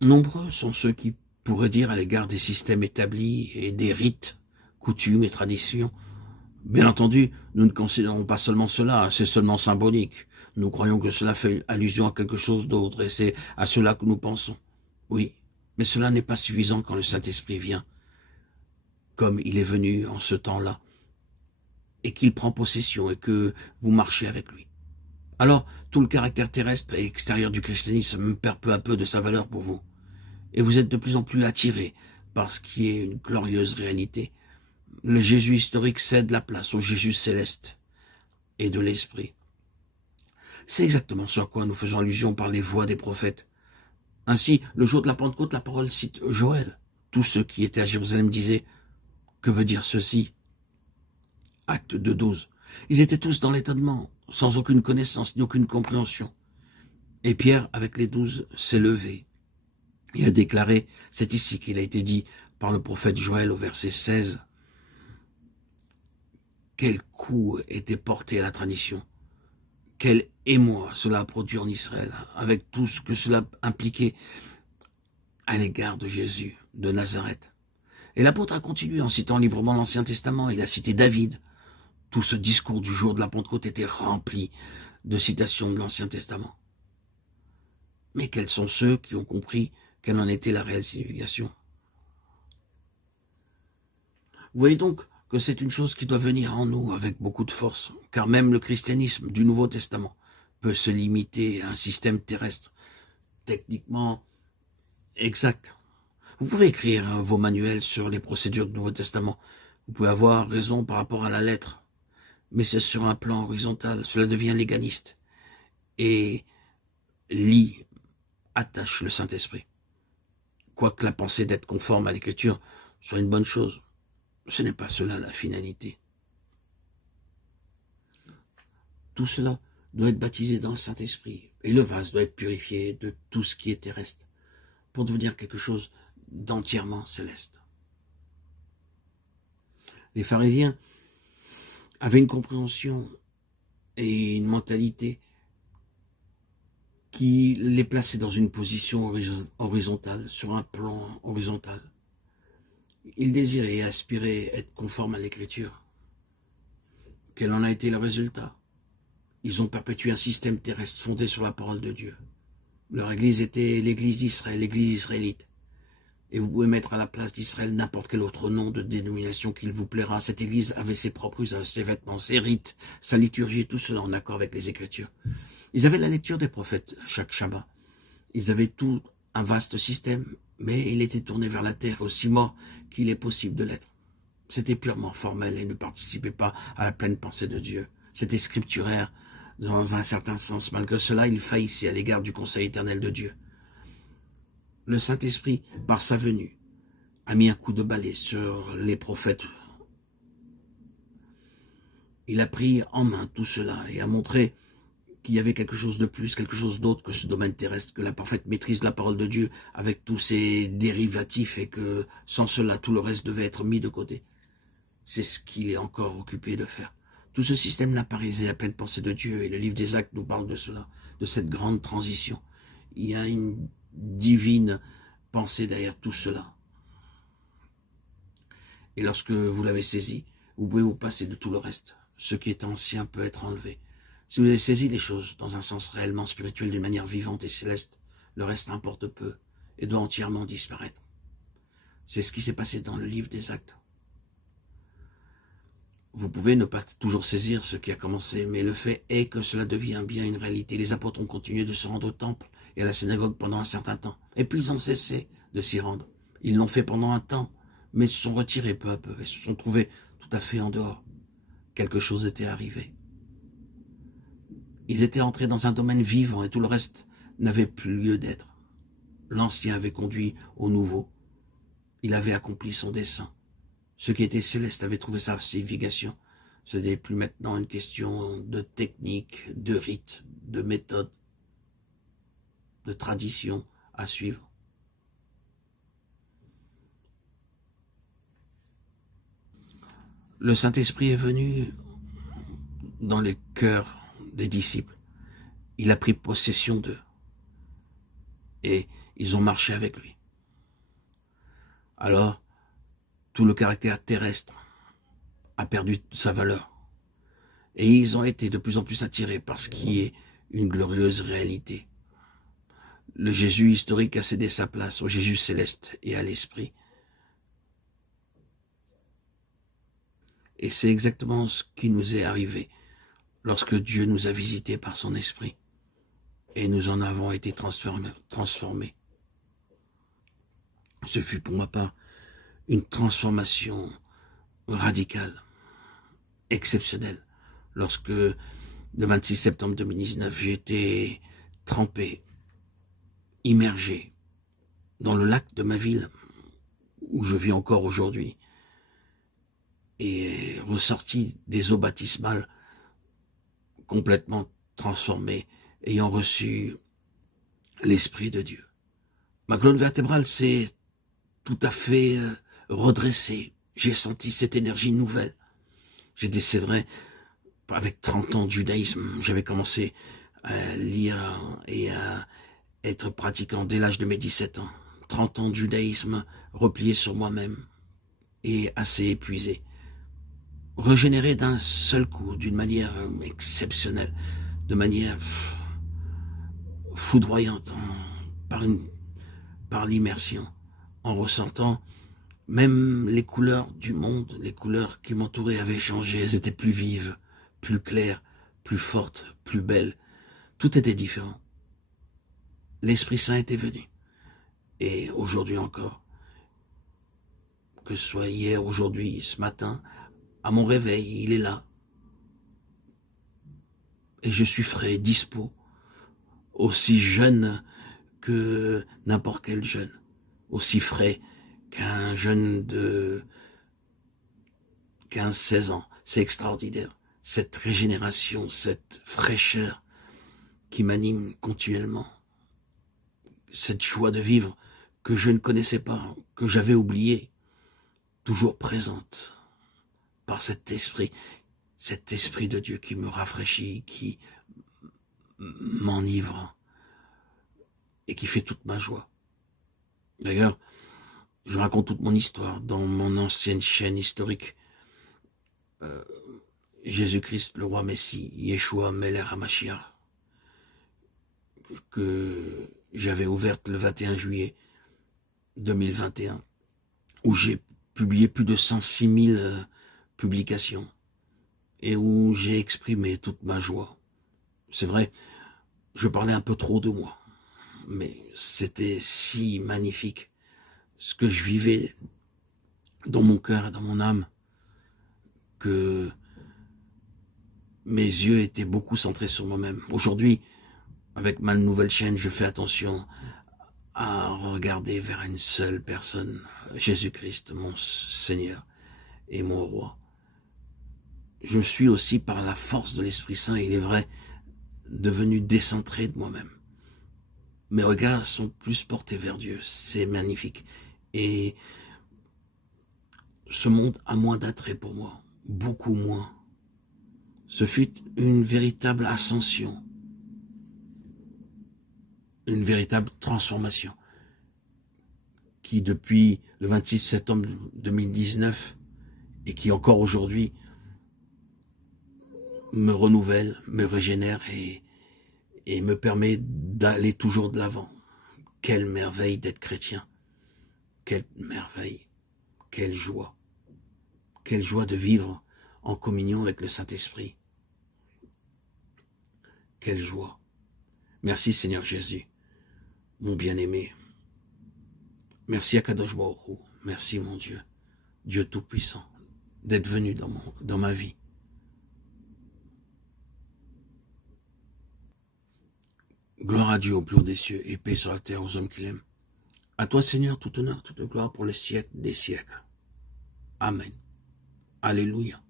Nombreux sont ceux qui pourraient dire à l'égard des systèmes établis et des rites, coutumes et traditions. Bien entendu, nous ne considérons pas seulement cela, c'est seulement symbolique. Nous croyons que cela fait allusion à quelque chose d'autre, et c'est à cela que nous pensons. Oui, mais cela n'est pas suffisant quand le Saint-Esprit vient, comme il est venu en ce temps-là, et qu'il prend possession et que vous marchez avec lui. Alors, tout le caractère terrestre et extérieur du christianisme perd peu à peu de sa valeur pour vous, et vous êtes de plus en plus attirés par ce qui est une glorieuse réalité. Le Jésus historique cède la place au Jésus céleste et de l'Esprit. C'est exactement ce à quoi nous faisons allusion par les voix des prophètes. Ainsi, le jour de la Pentecôte, la parole cite Joël. Tous ceux qui étaient à Jérusalem disaient « Que veut dire ceci ?» Acte 2:12. Ils étaient tous dans l'étonnement, sans aucune connaissance ni aucune compréhension. Et Pierre, avec les 12, s'est levé et a déclaré, c'est ici qu'il a été dit par le prophète Joël au verset 16, quel coup était porté à la tradition, quel émoi cela a produit en Israël, avec tout ce que cela impliquait à l'égard de Jésus de Nazareth. Et l'apôtre a continué en citant librement l'Ancien Testament. Il a cité David. Tout ce discours du jour de la Pentecôte était rempli de citations de l'Ancien Testament. Mais quels sont ceux qui ont compris quelle en était la réelle signification? Vous voyez donc que c'est une chose qui doit venir en nous avec beaucoup de force, car même le christianisme du Nouveau Testament peut se limiter à un système terrestre techniquement exact. Vous pouvez écrire vos manuels sur les procédures du Nouveau Testament. Vous pouvez avoir raison par rapport à la lettre, mais c'est sur un plan horizontal. Cela devient légaliste et attache le Saint-Esprit. Quoique la pensée d'être conforme à l'Écriture soit une bonne chose, ce n'est pas cela la finalité. Tout cela doit être baptisé dans le Saint-Esprit, et le vase doit être purifié de tout ce qui est terrestre, pour devenir quelque chose d'entièrement céleste. Les pharisiens avaient une compréhension et une mentalité qui les plaçait dans une position horizontale, sur un plan horizontal. Ils désiraient et aspiraient être conformes à l'Écriture. Quel en a été le résultat? Ils ont perpétué un système terrestre fondé sur la parole de Dieu. Leur église était l'église d'Israël, l'église israélite. Et vous pouvez mettre à la place d'Israël n'importe quel autre nom de dénomination qu'il vous plaira. Cette église avait ses propres usages, ses vêtements, ses rites, sa liturgie, tout cela en accord avec les Écritures. Ils avaient la lecture des prophètes chaque Shabbat. Ils avaient tout un vaste système, mais il était tourné vers la terre, aussi mort qu'il est possible de l'être. C'était purement formel et ne participait pas à la pleine pensée de Dieu. C'était scripturaire dans un certain sens. Malgré cela, il faillissait à l'égard du conseil éternel de Dieu. Le Saint-Esprit, par sa venue, a mis un coup de balai sur les prophètes. Il a pris en main tout cela et a montré qu'il y avait quelque chose de plus, quelque chose d'autre que ce domaine terrestre, que la parfaite maîtrise de la parole de Dieu avec tous ses dérivatifs et que sans cela, tout le reste devait être mis de côté. C'est ce qu'il est encore occupé de faire. Tout ce système n'a pas réalisé la pleine pensée de Dieu et le livre des Actes nous parle de cela, de cette grande transition. Il y a une divine pensée derrière tout cela. Et lorsque vous l'avez saisi, vous pouvez vous passer de tout le reste. Ce qui est ancien peut être enlevé. Si vous avez saisi les choses dans un sens réellement spirituel d'une manière vivante et céleste, le reste importe peu et doit entièrement disparaître. C'est ce qui s'est passé dans le livre des Actes. Vous pouvez ne pas toujours saisir ce qui a commencé, mais le fait est que cela devient bien une réalité. Les apôtres ont continué de se rendre au temple et à la synagogue pendant un certain temps. Et puis ils ont cessé de s'y rendre. Ils l'ont fait pendant un temps, mais ils se sont retirés peu à peu et se sont trouvés tout à fait en dehors. Quelque chose était arrivé. Ils étaient entrés dans un domaine vivant et tout le reste n'avait plus lieu d'être. L'ancien avait conduit au nouveau. Il avait accompli son dessein. Ce qui était céleste avait trouvé sa signification. Ce n'est plus maintenant une question de technique, de rite, de méthode, de tradition à suivre. Le Saint-Esprit est venu dans les cœurs des disciples. Il a pris possession d'eux. Et Ils ont marché avec lui. Alors, tout le caractère terrestre a perdu sa valeur. Et ils ont été de plus en plus attirés par ce qui est une glorieuse réalité. Le Jésus historique a cédé sa place au Jésus céleste et à l'Esprit. Et c'est exactement ce qui nous est arrivé lorsque Dieu nous a visités par son Esprit. Et nous en avons été transformés. Ce fut pour ma part une transformation radicale, exceptionnelle. Lorsque, le 26 septembre 2019, j'ai été trempé, immergé dans le lac de ma ville, où je vis encore aujourd'hui, et ressorti des eaux baptismales complètement transformé, ayant reçu l'Esprit de Dieu. Ma colonne vertébrale s'est tout à fait redressée. J'ai senti cette énergie nouvelle. C'est vrai, avec 30 ans de judaïsme, j'avais commencé à lire et à être pratiquant dès l'âge de mes 17 ans. 30 ans de judaïsme, replié sur moi-même et assez épuisé. Régénéré d'un seul coup, d'une manière exceptionnelle, de manière foudroyante, par l'immersion, en ressentant même les couleurs du monde, les couleurs qui m'entouraient avaient changé, elles étaient plus vives, plus claires, plus fortes, plus belles. Tout était différent. L'Esprit Saint était venu. Et aujourd'hui encore, que ce soit hier, aujourd'hui, ce matin, à mon réveil, il est là. Et je suis frais, dispo, aussi jeune que n'importe quel jeune, aussi frais qu'un jeune de 15-16 ans. C'est extraordinaire, cette régénération, cette fraîcheur qui m'anime continuellement, cette joie de vivre que je ne connaissais pas, que j'avais oubliée, toujours présente par cet esprit de Dieu qui me rafraîchit, qui m'enivre et qui fait toute ma joie. D'ailleurs, je raconte toute mon histoire dans mon ancienne chaîne historique. Jésus-Christ, le roi Messie, Yeshua Melech HaMashiach, que j'avais ouverte le 21 juillet 2021, où j'ai publié plus de 106 000 publications et où j'ai exprimé toute ma joie. C'est vrai, je parlais un peu trop de moi, mais c'était si magnifique ce que je vivais dans mon cœur et dans mon âme, que mes yeux étaient beaucoup centrés sur moi-même. Aujourd'hui, avec ma nouvelle chaîne, je fais attention à regarder vers une seule personne, Jésus-Christ, mon Seigneur et mon Roi. Je suis aussi, par la force de l'Esprit Saint, il est vrai, devenu décentré de moi-même. Mes regards sont plus portés vers Dieu, c'est magnifique. Et ce monde a moins d'attrait pour moi, beaucoup moins. Ce fut une véritable ascension, une véritable transformation, qui depuis le 26 septembre 2019, et qui encore aujourd'hui me renouvelle, me régénère et me permet d'aller toujours de l'avant. Quelle merveille d'être chrétien, quelle merveille, quelle joie de vivre en communion avec le Saint-Esprit. Quelle joie. Merci Seigneur Jésus, mon bien-aimé. Merci Akadosh Baruch Hu. Merci mon Dieu, Dieu Tout-Puissant, d'être venu dans ma vie. Gloire à Dieu au plus haut des cieux et paix sur la terre aux hommes qu'il aime. À toi Seigneur, tout honneur, toute gloire pour les siècles des siècles. Amen. Alléluia.